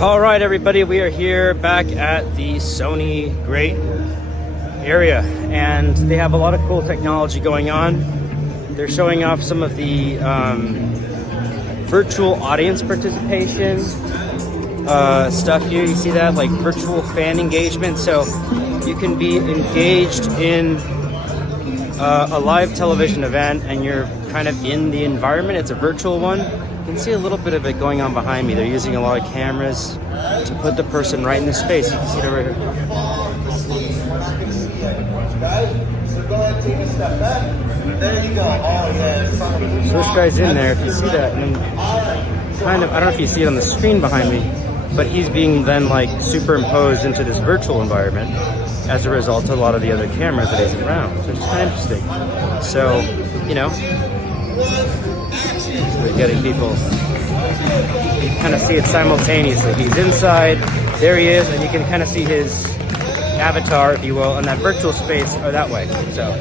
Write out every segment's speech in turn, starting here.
All right, everybody, we are here back at the Sony Great area, and they have a lot of cool technology going on. They're showing off some of the virtual audience participation stuff here. You see that, like virtual fan engagement, so you can be engaged in a live television event and you're kind of in the environment. It's a virtual one. You can see a little bit of it going on behind me. They're using a lot of cameras to put the person right in the space. You can see it over here. So go ahead and take a step back. There you go. Oh yeah. So this guy's in there, if you see that, and kind of, I don't know if you see it on the screen behind me, but he's being then like superimposed into this virtual environment as a result of a lot of the other cameras that he's around. So it's kind of interesting. So, you know, we're getting people, you kind of see it simultaneously. He's inside, there he is, and you can kind of see his avatar, if you will, in that virtual space or that way. So,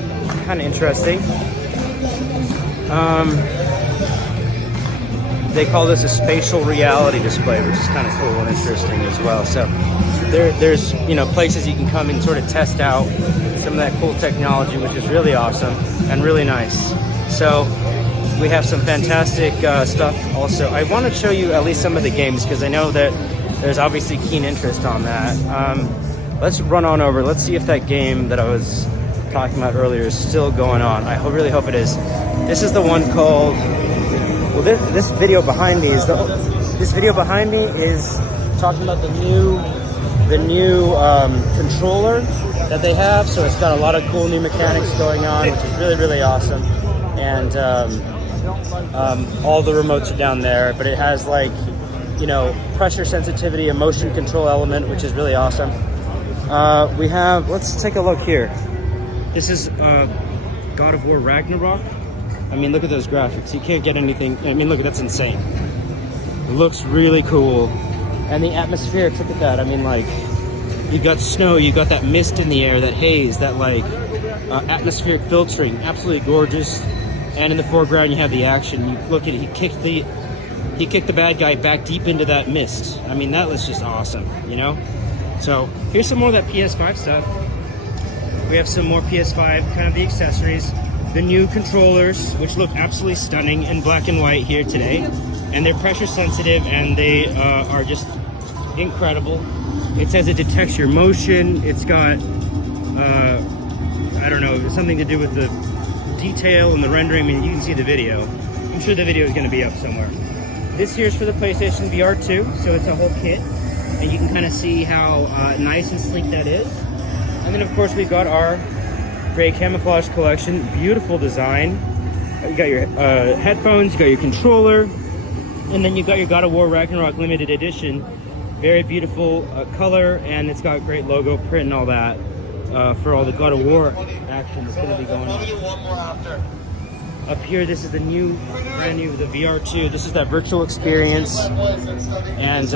kind of interesting. They call this a spatial reality display, which is kind of cool and interesting as well. So there's, you know, places you can come and sort of test out some of that cool technology, which is really awesome and really nice. So we have some fantastic stuff also. I want to show you at least some of the games because I know that there's obviously keen interest on that. Let's run on over. Let's see if that game that I was talking about earlier is still going on. I really hope it is. This is the one called, well, this video behind me is talking about the new controller that they have. So it's got a lot of cool new mechanics going on, which is really, really awesome. And all the remotes are down there, but it has, like, you know, pressure sensitivity, a motion control element, which is really awesome. We have, let's take a look here. This is God of War Ragnarok. I mean, look at those graphics. You can't get anything. I mean, look, that's insane. It looks really cool. And the atmospherics, look at that. I mean, like, you've got snow, you've got that mist in the air, that haze, that, like, atmospheric filtering. Absolutely gorgeous. And in the foreground, you have the action. You look at it, he kicked the bad guy back deep into that mist. I mean, that was just awesome, you know? So, here's some more of that PS5 stuff. We have some more PS5, kind of the accessories. The new controllers, which look absolutely stunning in black and white here today. And they're pressure sensitive and they are just incredible. It says it detects your motion. It's got, I don't know, something to do with the detail and the rendering. I mean, you can see the video. I'm sure the video is going to be up somewhere. This here's for the PlayStation VR 2, so it's a whole kit. And you can kind of see how nice and sleek that is. And then, of course, we've got our gray camouflage collection. Beautiful design. You got your headphones, you got your controller, and then you got your God of War Ragnarok limited edition. Very beautiful color, and it's got great logo print and all that for all the God of War action that's going to be going on. Up here, this is the brand new, the VR2. This is that virtual experience. And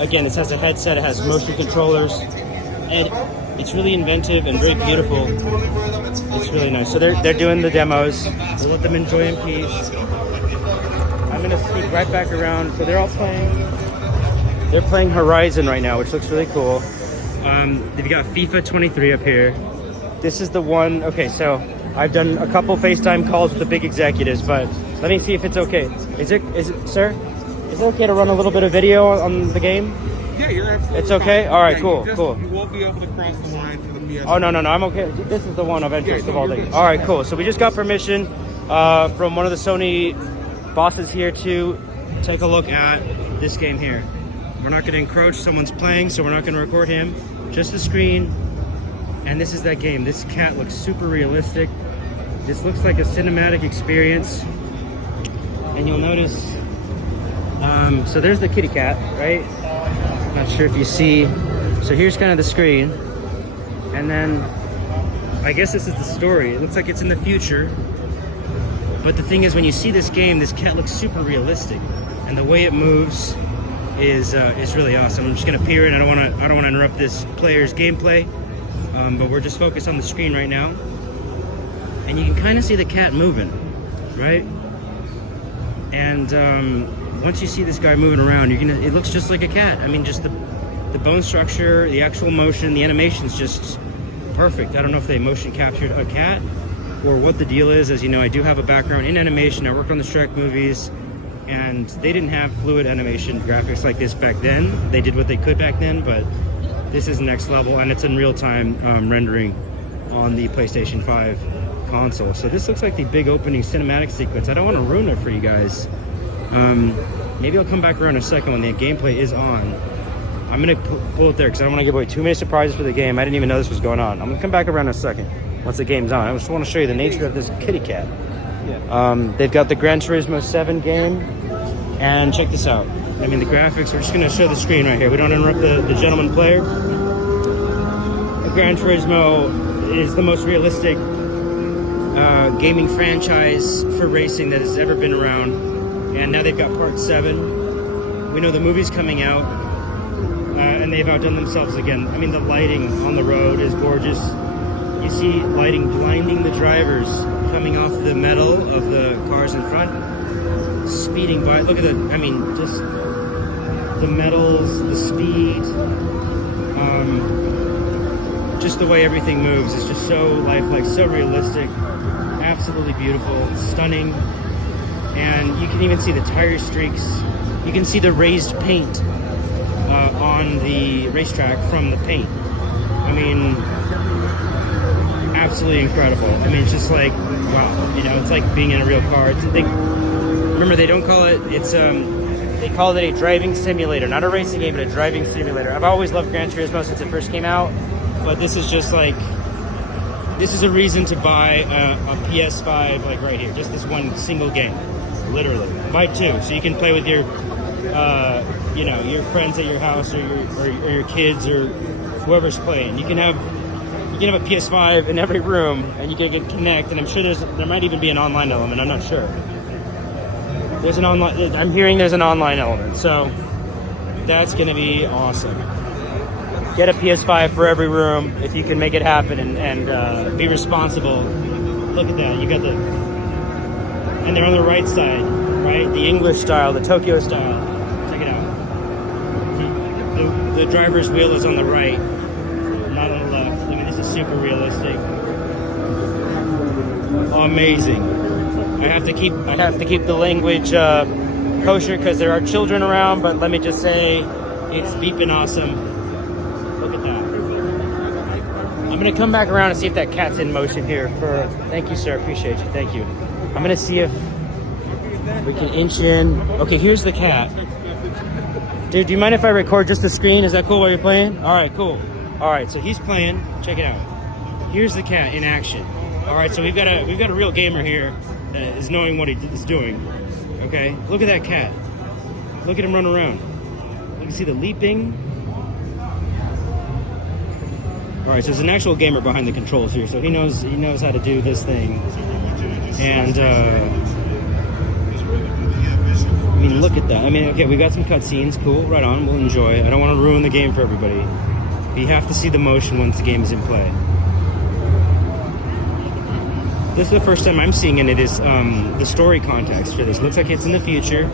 again, it has a headset, it has motion controllers, and it's really inventive and very beautiful. It's really nice. So they're doing the demos. We'll let them enjoy in peace. I'm gonna sneak right back around. So they're playing Horizon right now, which looks really cool. They've got FIFA 23 up here. This is the one, okay, so I've done a couple FaceTime calls with the big executives, but let me see if it's okay. Is it, sir? Is it okay to run a little bit of video on the game? Yeah, you're absolutely It's okay? fine. All right, Yeah, cool. You won't be able to cross the line for the PS. Oh, no, I'm okay. This is the one of interest of all you're things. good. All right, cool. So we just got permission from one of the Sony bosses here to take a look at this game here. We're not going to encroach. Someone's playing, so we're not going to record him. Just the screen. And this is that game. This cat looks super realistic. This looks like a cinematic experience. And you'll notice, so there's the kitty cat, right? Not sure if you see. So here's kind of the screen. And then, I guess this is the story. It looks like it's in the future. But the thing is, when you see this game, this cat looks super realistic. And the way it moves is really awesome. I'm just gonna peer in. I don't wanna interrupt this player's gameplay. But we're just focused on the screen right now. And you can kind of see the cat moving, right? And once you see this guy moving around, it looks just like a cat. I mean, just the bone structure, the actual motion, the animation's just perfect. I don't know if they motion captured a cat or what the deal is. As you know, I do have a background in animation. I worked on the Shrek movies, and they didn't have fluid animation graphics like this back then. They did what they could back then, but this is next level, and it's in real-time rendering on the PlayStation 5 console. So this looks like the big opening cinematic sequence. I don't want to ruin it for you guys. Maybe I'll come back around in a second when the gameplay is on. I'm going to pull it there because I don't want to give away too many surprises for the game. I didn't even know this was going on. I'm going to come back around in a second once the game's on. I just want to show you the nature of this kitty cat. Yeah. They've got the Gran Turismo 7 game, and check this out. I mean, the graphics, we're just going to show the screen right here. We don't interrupt the gentleman player. The Gran Turismo is the most realistic gaming franchise for racing that has ever been around. And now they've got part 7. We know the movie's coming out, and they've outdone themselves again. I mean, the lighting on the road is gorgeous. You see lighting blinding the drivers coming off the metal of the cars in front, speeding by. Look at I mean, just the metals, the speed, just the way everything moves is just so lifelike, so realistic, absolutely beautiful, stunning. And you can even see the tire streaks. You can see the raised paint on the racetrack from the paint. I mean, absolutely incredible. I mean, it's just like, wow, you know, it's like being in a real car. Remember, they don't call it, they call it a driving simulator, not a racing game, but a driving simulator. I've always loved Gran Turismo since it first came out, but this is just like, this is a reason to buy a PS5, like right here, just this one single game, literally. Buy 2, so you can play with your, you know, your friends at your house, or your kids, or whoever's playing. You can have a PS5 in every room, and you can connect. And I'm sure there might even be an online element. I'm not sure. There's an online. I'm hearing there's an online element, so that's gonna be awesome. Get a PS5 for every room if you can make it happen, and be responsible. Look at that. You got and they're on the right side, right? The English style, the Tokyo style. Check it out. The driver's wheel is on the right, not on the left. I mean, this is super realistic. Amazing. I have to keep the language kosher because there are children around, but let me just say, it's beeping awesome. Look at that. I'm gonna come back around and see if that cat's in motion here. Thank you, sir. Appreciate you. Thank you. I'm gonna see if we can inch in. Okay, here's the cat. Dude, do you mind if I record just the screen? Is that cool while you're playing? All right, cool. All right, so he's playing. Check it out. Here's the cat in action. All right, so we've got a real gamer here that is knowing what he's doing. Okay, look at that cat. Look at him run around. You can see the leaping. All right, so there's an actual gamer behind the controls here, so he knows how to do this thing. And I mean, look at that. I mean, okay, we got some cutscenes. Cool, right on. We'll enjoy it. I don't want to ruin the game for everybody. But you have to see the motion once the game is in play. This is the first time I'm seeing it is the story context for this. Looks like it's in the future.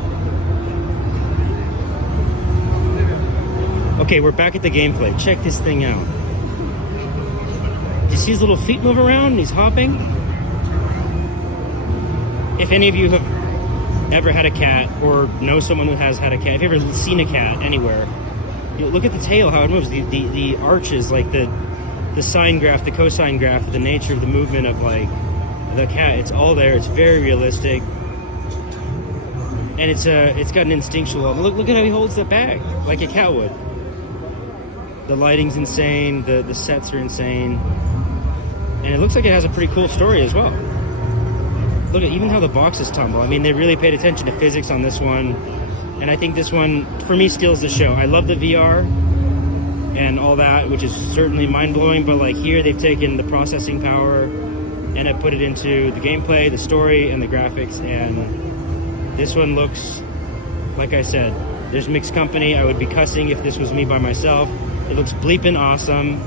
Okay, we're back at the gameplay. Check this thing out. Do you see his little feet move around? He's hopping. If any of you have ever had a cat or know someone who has had a cat, if you've ever seen a cat anywhere, look at the tail, how it moves. The arches, like the sine graph, the cosine graph, the nature of the movement of like the cat. It's all there. It's very realistic, and it's got an instinctual. Look at how he holds the bag like a cat would. The lighting's insane. The sets are insane, and it looks like it has a pretty cool story as well. Look at even how the boxes tumble. I mean, they really paid attention to physics on this one, and I think this one for me steals the show. I love the VR and all that, which is certainly mind-blowing, but like here they've taken the processing power and have put it into the gameplay, the story, and the graphics, and this one looks, like I said, there's mixed company. I would be cussing if this was me by myself. It looks bleeping awesome,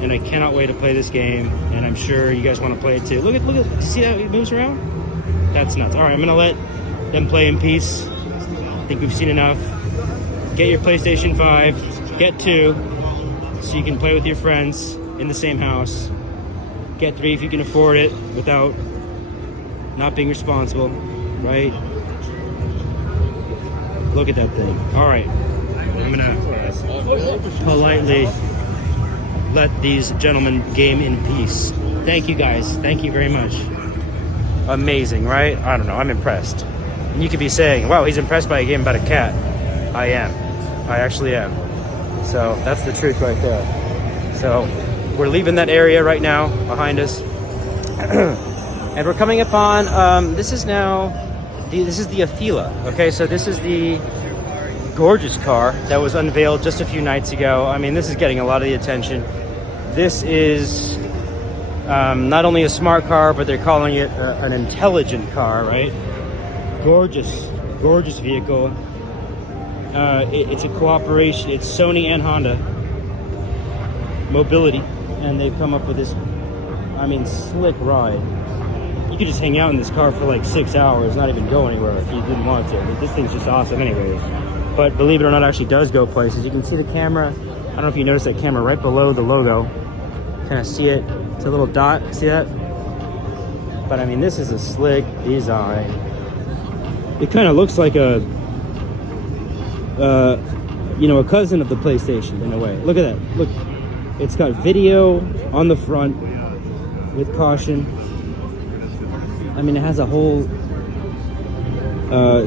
and I cannot wait to play this game, and I'm sure you guys want to play it too. Look at, see how he moves around? That's nuts. All right, I'm gonna let them play in peace. I think we've seen enough. Get your PlayStation 5, get 2, so you can play with your friends in the same house. Get 3 if you can afford it without not being responsible, right? Look at that thing. All right, I'm gonna politely let these gentlemen game in peace. Thank you guys, thank you very much. Amazing, right? I don't know, I'm impressed. And you could be saying, wow, he's impressed by a game about a cat. I am, I actually am. So that's the truth right there. So we're leaving that area right now behind us. And we're coming upon, this is the Afila. Okay, so this is the gorgeous car that was unveiled just a few nights ago. I mean, this is getting a lot of the attention. This is not only a smart car, but they're calling it an intelligent car, right? Gorgeous, gorgeous vehicle. It's a cooperation. It's Sony and Honda Mobility, and they've come up with this, I mean, slick ride. You could just hang out in this car for like 6 hours, not even go anywhere if you didn't want to. This thing's just awesome anyways. But believe it or not, it actually does go places. You can see the camera. I don't know if you noticed that camera right below the logo. Kind of see it. It's a little dot. See that? But I mean, this is a slick design. It kind of looks like a cousin of the PlayStation in a way. Look at that. Look, it's got video on the front with caution. I mean, it has a whole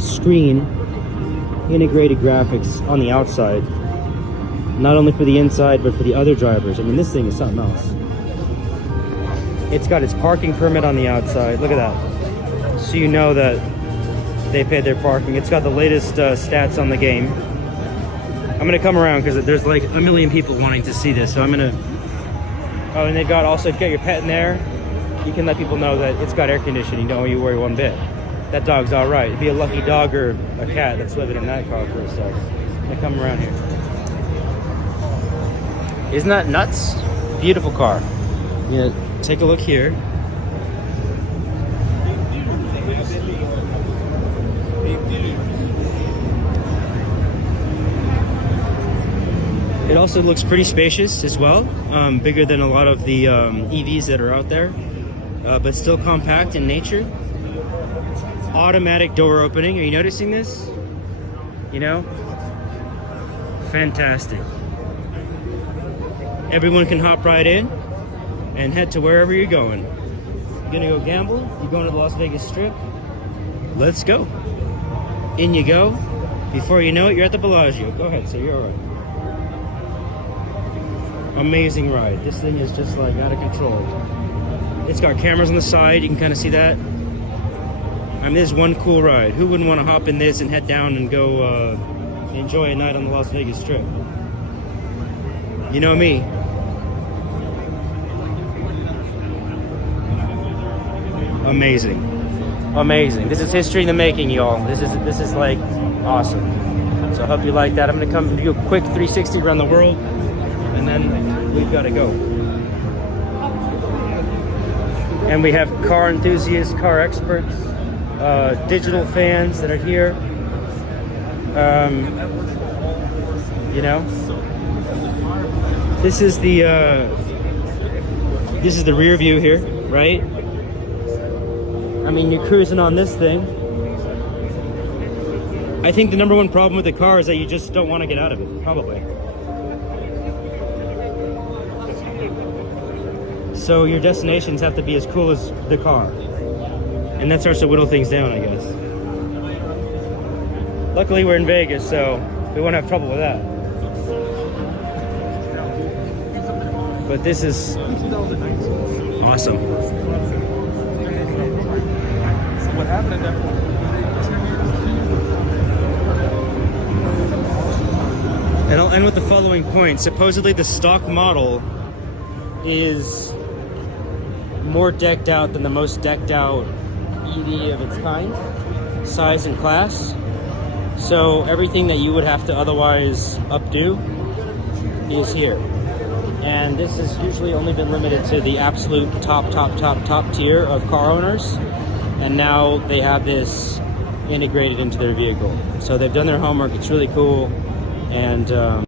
screen, integrated graphics on the outside, not only for the inside but for the other drivers. I mean, this thing is something else. It's got its parking permit on the outside. Look at that. So you know that they paid their parking. It's got the latest stats on the game. I'm gonna come around because there's like a million people wanting to see this, so I'm gonna. Oh, and they got also, if you get your pet in there, you can let people know that it's got air conditioning. Don't you worry one bit. That dog's all right. It'd be a lucky dog or a cat that's living in that car for itself. I'm gonna come around here. Isn't that nuts? Beautiful car. Yeah, take a look here. It also looks pretty spacious as well, bigger than a lot of the EVs that are out there, but still compact in nature. Automatic door opening, are you noticing this? You know? Fantastic. Everyone can hop right in and head to wherever you're going. You're gonna go gamble? You're going to the Las Vegas Strip? Let's go. In you go. Before you know it, you're at the Bellagio. Go ahead, sir, you're all right. Amazing ride. This thing is just like out of control. It's got cameras on the side, you can kind of see that. I mean, this is one cool ride. Who wouldn't want to hop in this and head down and go enjoy a night on the Las Vegas Strip? You know me. Amazing. Amazing. This is history in the making, y'all. This is like awesome. So I hope you like that. I'm gonna come do a quick 360 around the world, and then we've got to go. And we have car enthusiasts, car experts, digital fans that are here. You know, this is the rear view here, right? I mean, you're cruising on this thing. I think the number one problem with the car is that you just don't want to get out of it, probably. So your destinations have to be as cool as the car. And that starts to whittle things down, I guess. Luckily we're in Vegas, so we won't have trouble with that. But this is awesome. What happened at that point? And I'll end with the following point. Supposedly the stock model is more decked out than the most decked out EV of its kind, size and class. So everything that you would have to otherwise updo is here. And this has usually only been limited to the absolute top tier of car owners. And now they have this integrated into their vehicle. So they've done their homework. It's really cool, and